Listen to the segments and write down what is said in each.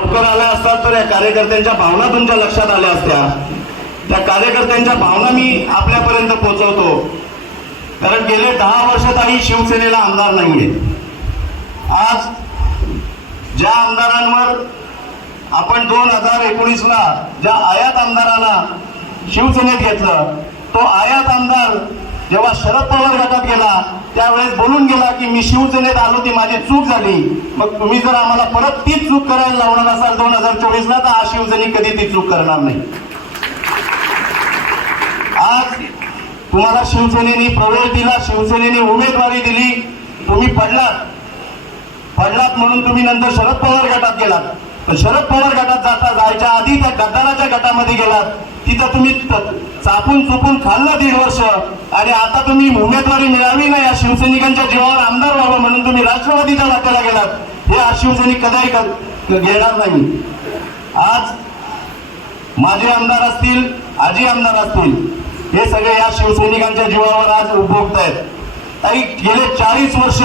लवकर आल्या असतात तर या कार्यकर्त्यांच्या भावना तुमच्या लक्षात आल्या असत्या. त्या कार्यकर्त्यांच्या भावना मी आपल्यापर्यंत पोहोचवतो. कारण गेले दहा वर्ष काही शिवसेनेला आमदार नाहीये. आज ज्या आमदारांवर आपण दोन हजार एकोणीसला ज्या आयात आमदाराला शिवसेनेत घेतलं तो आयात आमदार जेव्हा शरद पवार गटात गेला त्यावेळेस बोलून गेला की मी शिवसेनेत आलो ती माझी चूक झाली. मग तुम्ही जर आम्हाला परत तीच चूक करायला लावणार असाल दोन हजार चोवीसला तर आज शिवसैनिक कधी ती चूक करणार नाही. आज तुम्हाला शिवसेनेने प्रवेश दिला शिवसेनेने उमेदवारी दिली तुम्ही पडलात. पडलात म्हणून तुम्ही नंतर शरद पवार गटात गेलात. पण शरद पवार गटात जाता जायच्या आधी त्या गद्दाराच्या गटामध्ये गेलात. तिथं तुम्ही चापून चुपून खाल्लं दीड वर्ष आणि आता तुम्ही उमेदवारी मिळावी नाही या शिवसैनिकांच्या जीवावर आमदार व्हावं म्हणून तुम्ही राष्ट्रवादीच्या वाट्याला गेलात. हे आज शिवसैनिक कदाही घेणार नाही. आज माझे आमदार असतील आजी आमदार असतील हे सगळे या शिवसैनिकांच्या जीवावर आज उपभोगत आहेत गेले चाळीस वर्ष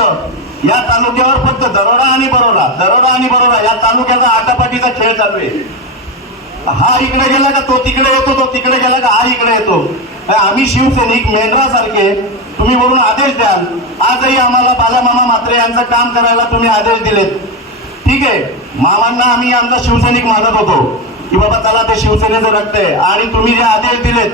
या तालुक्यावर फक्त दरोडा आणि बरोडा दरोडा आणि बरोडा या तालुक्याचा आटापाटीचा खेळ चालू आहे. हा इकडे गेला का तो तिकडे येतो तो तिकडे गेला का हा इकडे येतो. आम्ही शिवसैनिक मेंढरासारखे तुम्ही वरून आदेश द्याल. आजही आम्हाला बालामामा म्हात्रे यांचं काम करायला तुम्ही आदेश दिलेत. ठीक आहे? मामांना आम्ही आमचा शिवसैनिक मानत होतो. की बाबा त्याला ते शिवसेनेचं रक्त आहे. आणि तुम्ही जे आदेश दिलेत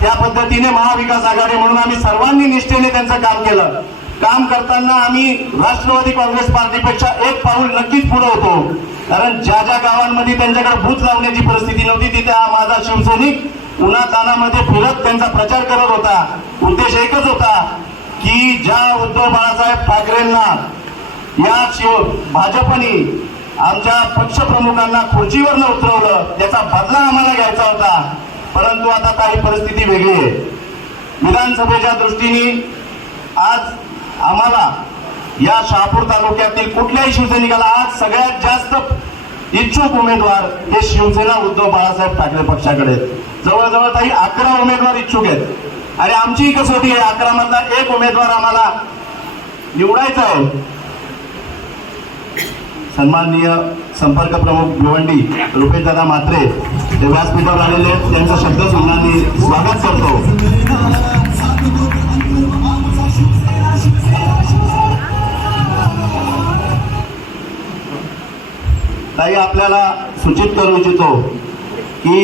त्या पद्धतीने महाविकास आघाडी म्हणून आम्ही सर्वांनी निष्ठेने त्यांचं काम केलं. काम करताना आम्ही राष्ट्रवादी काँग्रेस पार्टीपेक्षा एक पाऊल नक्कीच पुढे होतो. कारण ज्या ज्या गावांमध्ये त्यांच्याकडे भूत लावण्याची परिस्थिती नव्हती तिथे हा माझा शिवसैनिक उन्हातानामध्ये फिरत त्यांचा प्रचार करत होता. उद्देश एकच होता की ज्या उद्धव बाळासाहेब ठाकरेंना या शिव भाजपने आमच्या पक्षप्रमुखांना खुर्चीवर उतरवलं त्याचा बदला आम्हाला घ्यायचा होता. परंतु आता काही परिस्थिती वेगळी आहे. विधानसभेच्या दृष्टीने आज आम्हाला या शहापूर तालुक्यातील कुठल्याही शिवसैनिकाला आज सगळ्यात जास्त इच्छुक उमेदवार हे शिवसेना उद्धव बाळासाहेब ठाकरे पक्षाकडे जवळजवळ काही अकरा उमेदवार इच्छुक आहेत. आणि आमची कसोटी आहे. अकरा मधला एक उमेदवार आम्हाला निवडायचा आहे. सन्माननीय संपर्क प्रमुख भिवंडी रुपेश मात्रे ते व्यासपीठावर आलेले आहेत. त्यांचा शब्द सुनांनी स्वागत करतो. काही आपल्याला सूचित करू इच्छितो की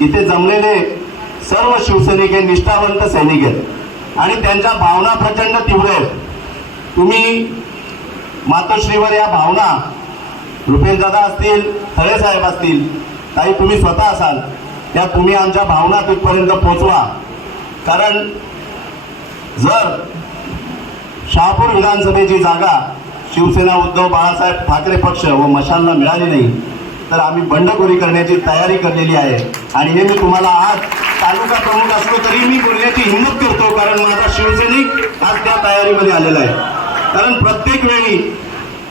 इथे जमलेले सर्व शिवसैनिक हे निष्ठावंत सैनिक आहेत. आणि त्यांच्या भावना प्रचंड तीव्र आहेत. तुम्ही मातोश्रीवर या भावना रुपेश असतील थळे साहेब असतील काही तुम्ही स्वतः असाल त्या तुम्ही आमच्या भावना तिथपर्यंत पोचवा. कारण जर शहापूर विधानसभेची जागा शिवसेना उद्धव बाळासाहेब ठाकरे पक्ष व मशालला मिळाली नाही तर आम्ही बंडखोरी करण्याची तयारी करलेली आहे. आणि हे मी तुम्हाला आज तालुका प्रमुख असलो तरी मी बोलण्याची हिंमत करतो कारण माझा शिवसैनिक आज त्या तयारीमध्ये आलेला आहे. कारण प्रत्येक वेळी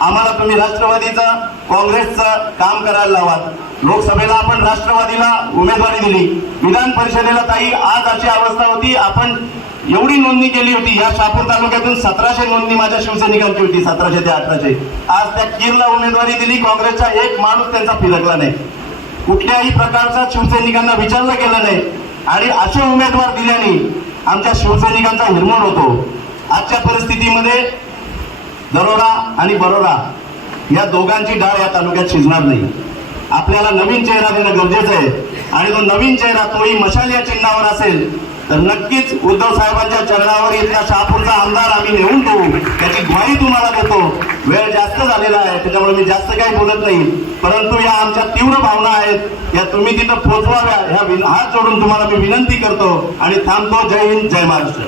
आम्हाला तुम्ही राष्ट्रवादीचा काँग्रेसचं काम करायला लावाल. लोकसभेला आपण राष्ट्रवादीला उमेदवारी दिली. विधान परिषदेला ताई आज अशी अवस्था होती आपण एवढी नोंदणी केली होती. या शापूर तालुक्यातून सतराशे नोंदणी माझ्या शिवसैनिकांची होती सतराशे ते अठराशे. आज त्या कीरला उमेदवारी दिली काँग्रेसचा एक माणूस त्यांचा फिरकला नाही. कुठल्याही प्रकारचा शिवसैनिकांना विचारलं गेलं नाही. आणि असे उमेदवार दिल्याने आमच्या शिवसैनिकांचा हिरमोड होतो. आजच्या परिस्थितीमध्ये दरोडा आणि बरोडा या दोघांची डाळ या तालुक्यात शिजणार नाही. आपल्याला नवीन चेहरा देणं गरजेचं आहे. आणि तो नवीन चेहरा तोही मशाल या चिन्हावर असेल तर नक्कीच उद्धव साहेबांच्या चरणावर इथल्या शहापूरचा आमदार आम्ही नेऊन देऊ त्याची ग्वाही तुम्हाला देतो. वेळ जास्त झालेला आहे त्याच्यामुळे मी जास्त काही बोलत नाही. परंतु या आमच्या तीव्र भावना आहेत या तुम्ही तिथं पोहोचवाव्या ह्या विन- हात जोडून तुम्हाला मी विनंती करतो. आणि थांबतो. जय हिंद जय महाराष्ट्र.